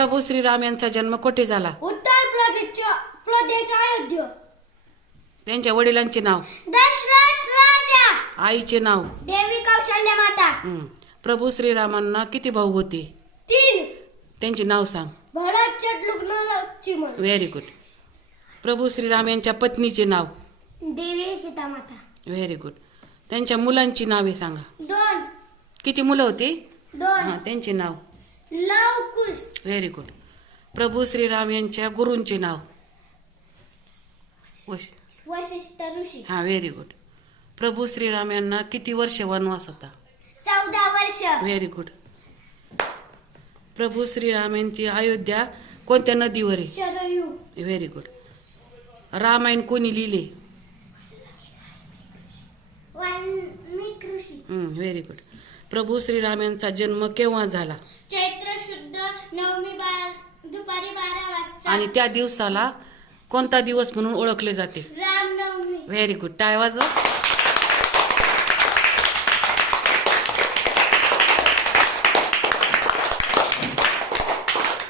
प्रभू श्रीराम यांचा जन्म कुठे झाला? उत्तर प्रदेश अयोध्या. त्यांच्या वडिलांचे नाव? दशरथ राजा. आईचे नाव? देवी कौशल्य माता. प्रभू श्रीरामांना किती भाऊ होते? 3. त्यांचे नाव सांग. भरत, शत्रुघ्न, लक्ष्मण. Very good. प्रभू श्रीराम यांच्या पत्नीचे नाव? देवी सीता माता. Very good. त्यांच्या मुलांची नावे सांगा. 2. किती मुलं होती? 2. त्यांचे नाव? लव कुश. Very good. प्रभू श्रीराम यांच्या गुरूंचे नाव? वशिष्ठ ऋषी. Very good. प्रभू श्रीराम यांना किती वर्ष वनवास होता? 14 वर्ष. Very good. प्रभू श्रीराम यांची अयोध्या कोणत्या नदीवर आहे? शरयू. Very good. रामायण कोणी लिहिले? वाल्मिक ऋषी. Very good. प्रभू श्रीराम यांचा जन्म केव्हा झाला? चैत्र शुद्ध नवमी दुपारी 12 वाजता. आणि त्या दिवसाला कोणता दिवस म्हणून ओळखले जाते? रामनवमी. Very good. टाळ वाजवा.